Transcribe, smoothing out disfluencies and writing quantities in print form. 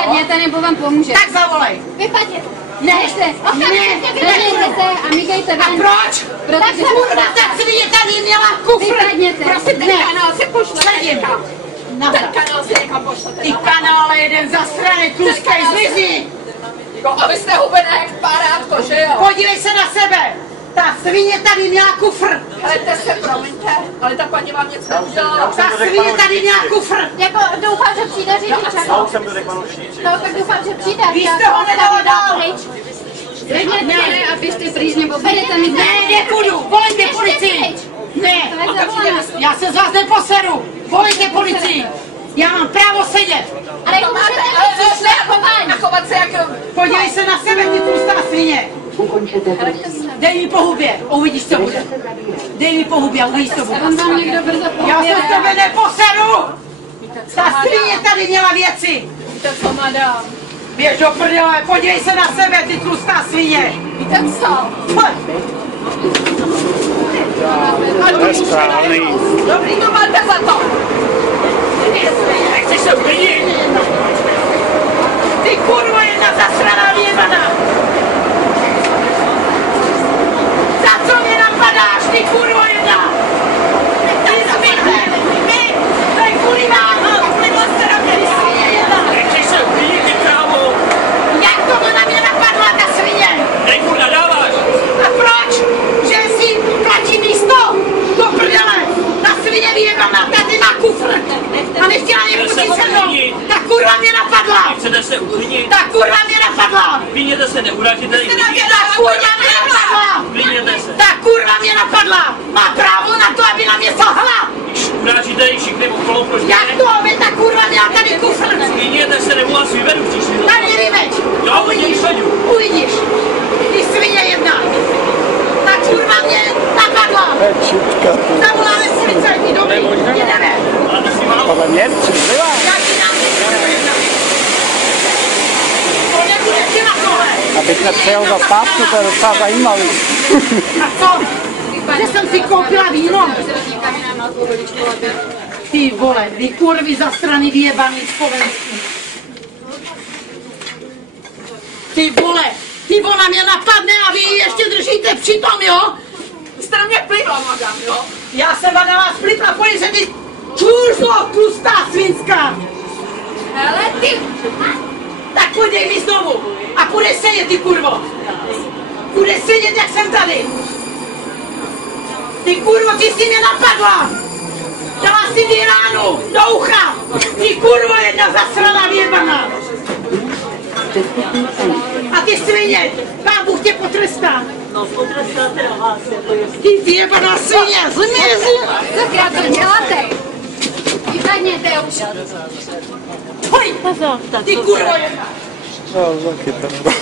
Vypadněte, nebo vám pomůže. Tak zavolej. Vypadněte. Ne, Vypadněte a migejte ven. A proč? Protože kurva, ta svině tady měla kufr. Vypadněte. Prosím, ten kanál si pošlete někam. Ten kanál si někam pošlete. Ty kanále jeden zasraný, tluskej, zmizni. A vy jste hubená jak párátko, že jo? Podívej se na sebe. Ta svině tady měla kufr. Helejte se, promiňte, ale ta paní vám něco neudělala. Ta svině tady měla kufr. jako doufám, že přijde řidič. Já jsem to řekl. No, tak doufám, že přijde. Vy jste ho nedala dál. Ne, a běžte pryč, nebo budete mít... Ne, nepůjdu, volejte policii. Ne, já se z vás neposeru. Volejte policii. Já mám právo sedět. Ale jako máte slušné chování. A chovat se jako... Podívej se na sebe, ty tlustá svině. Dej mi po hubě, uvidíš, co bude. Dej mi po hubě, uvidíš, co bude. On vám někdo brzo Já pověděl. se z tebe neposeru. Ta svině tady měla věci. Víte co, madam? Běž do prdele, podívej se na sebe, ty tlustá svině. Víte co? To je správný. Dobrý, to máte za to. Nechceš se uklidit? Ty kurvo, jedna zasraná věmana. Za co mě napadáš, ty kurvo jedna? Ty svině, to je kvůli vám, kvůli vás se na mě, ty svině jedna. Nechceš se uklidit, ty krávo. Jak to na mě napadla, ta svině? Tady furt nadáváš. A proč? Že si platí místo? Do prdele! Ta svině vyjebaná, tady má kufr! A nechtěla mě pustit se mnou! Ta kurva mě napadla! Chcete se uklidnit? Ta kurva mě napadla! Uklidněte se, neurážíte tady lidi. Ta kurva mě napadla! Uklidněte se. Ta kurva mě napadla! Má právo na to, aby na mě sahla! Když urážíte tady všichni okolo, proč ne? Jak to, aby ta kurva měla tady kufr? Uklidněte se, nebo vás vyvedu příště. Tady mě vyveď! Jo, Uvidíš! vyvedu. Uvidíš! Ty svině jedna! Ta kurva mě napadla! Zavoláme policajti, dobrý, jedeme. Ale ty si malou. Podle mě přizlivá. Já ti dám to nebude ti na tohle. Abych nepřejel za stávku, to je docela zajímavý. A co? Že jsem si koupila víno. Ty vole, vy kurvy zastrany vyjebaný slovenský. Ty vole, na mě napadne a vy ji ještě držíte přitom, jo? Jste na mě plivla, madam, jo? Já jsem na vás plitla, pojď se ty čůžlo, tlustá svinská. Hele, ty... Tak půjdej mi znovu a půjdeš sedět, ty kurvo. Půjdeš sedět, jak jsem tady. Ty kurvo, ty jsi mě napadla. Dala si mi ránu do ucha. Ty kurvo, jedna zasraná věbaná. A ty svině, Pán Bůh tě potrestá. No, potrestáte vás, jako jestli... Ty věbaná svině, zmizi. Tak to děláte. Vypadněte už. Hoj, ty kurvo jedna. No, taky to nebylo.